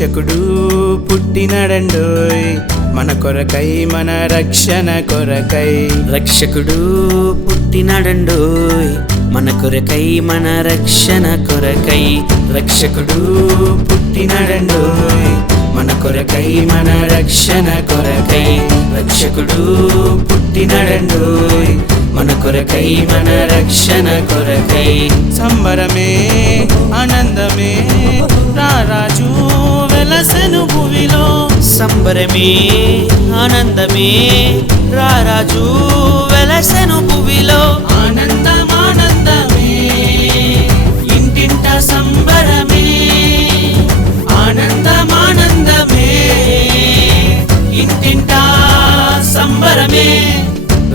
రక్షకుడు పుట్టినడండోయ్ మన కొరకై మన రక్షణ కొరకై. రక్షకుడు పుట్టినడండోయ్ మన కొరకై మన రక్షణ కొరకై. రక్షకుడు పుట్టినడండోయ్ మన కొరకై మన రక్షణ కొరకై. రక్షకుడు పుట్టినడండోయ్ మన కొరకై మన రక్షణ కొరకై. సంబరమే ఆనందమే రారాజు వెలసెను భువిలో. సంబరమే ఆనందమే రారాజు వెలసెను భువిలో. ఆనందమానందమే ఇంటింట సంబరమే. ఆనందమానందమే ఇంటింట సంబరమే.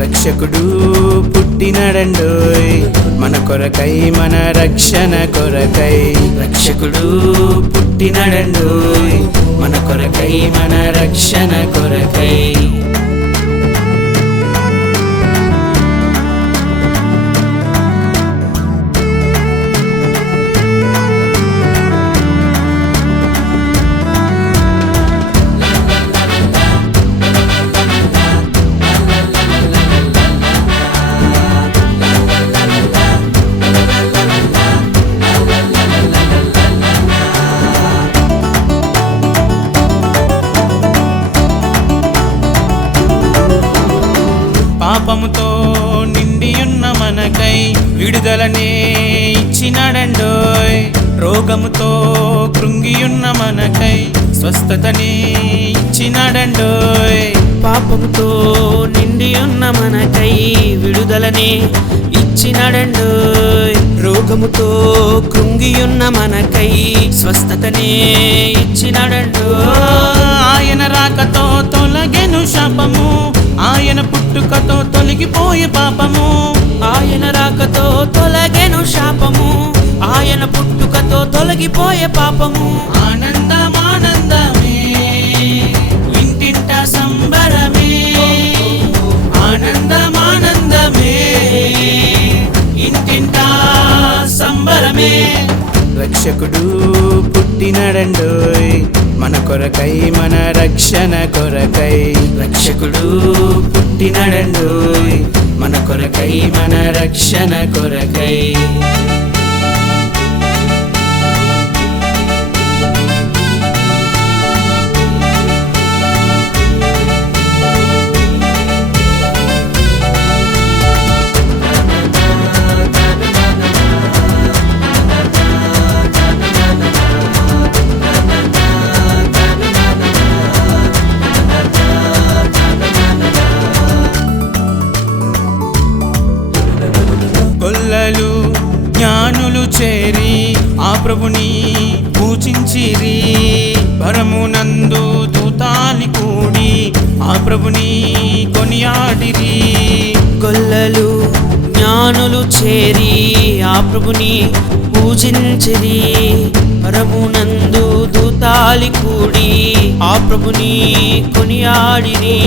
రక్షకుడు పుట్టినడండోయ్ మన కొరకై మన రక్షణ కొరకై. రక్షకుడు పుట్టినడండోయ్ మన కొరకై మన రక్షణ కొరకై. పాపముతో నిండియున్న మనకై విడుదలనే ఇచ్చినాడండోయ్. రోగముతో కృంగియున్న మనకై స్వస్థతనే ఇచ్చినాడండోయ్. పాపముతో నిండియున్న మనకై విడుదలనే ఇచ్చినాడండోయ్. రోగముతో కృంగియున్న మనకై స్వస్థతనే ఇచ్చినాడండోయ్. ఆయన రాకతో తొలగెను శాపము, ఆయన పుట్టుకతో తొలగిపోయే పాపము. ఆయన రాకతో తొలగెను శాపము, ఆయన పుట్టుకతో తొలగిపోయే పాపము. ఆనందమానందమే ఇంటింట సంబరమే. ఆనందమానందమే ఇంటింట సంబరమే. రక్షకుడు పుట్టినడండోయ్ మన కొరకై మన రక్షణ కొరకై. రక్షకుడు పుట్టినడండోయ్ మన కొరకై మన రక్షణ కొరకై. గొల్లలు జ్ఞానులు చేరి ఆ ప్రభుని పూజించిరి. పరమునందు దూతాలి కూడి ఆ ప్రభుని కొనియాడిరి. గొల్లలు జ్ఞానులు చేరి ఆ ప్రభుని పూజించిరి. పరమునందు దూతాలి కూడి ఆ ప్రభుని కొనియాడిరి.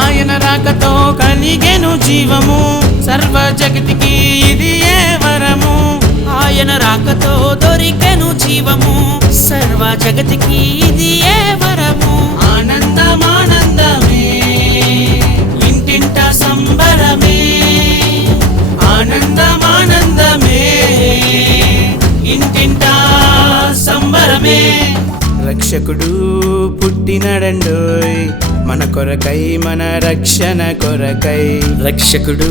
ఆయన రాకతో కలిగెను జీవము, సర్వ జగతికి ఇది ఏ వరము. ఆయన రాకతో దొరికెను జీవము, సర్వ జగతికి ఇది ఏ వరము. ఆనందమానందమే ఇంటింట సంబరమే. ఆనందమానందమే ఇంటింట సంబరమే. రక్షకుడు పుట్టినడండోయ్ మన కొరకై మన రక్షణ కొరకై. రక్షకుడు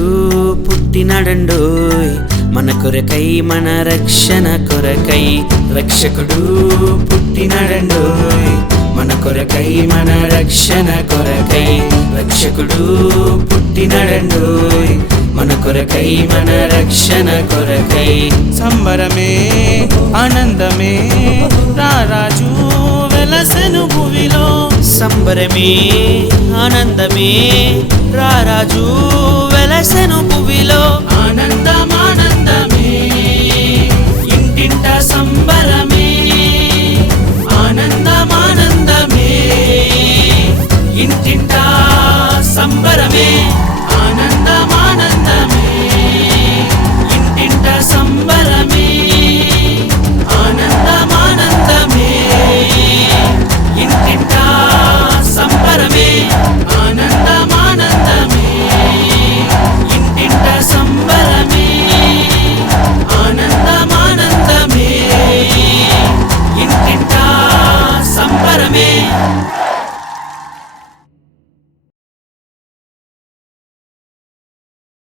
పుట్టినడండోయ్ మన కొరకై మన రక్షణ కొరకై. రక్షకుడు పుట్టినడండోయ్ మన కొరకై మన రక్షణ కొరకై. రక్షకుడు పుట్టినడండోయ్ మన కొరకై మన రక్షణ కొరకై. సంబరమే ఆనందమే రారాజు వెలసెను భువిలో. సంబరమే ఆనందమే రారాజు వెలసెను భువిలో. ఆనందమానంద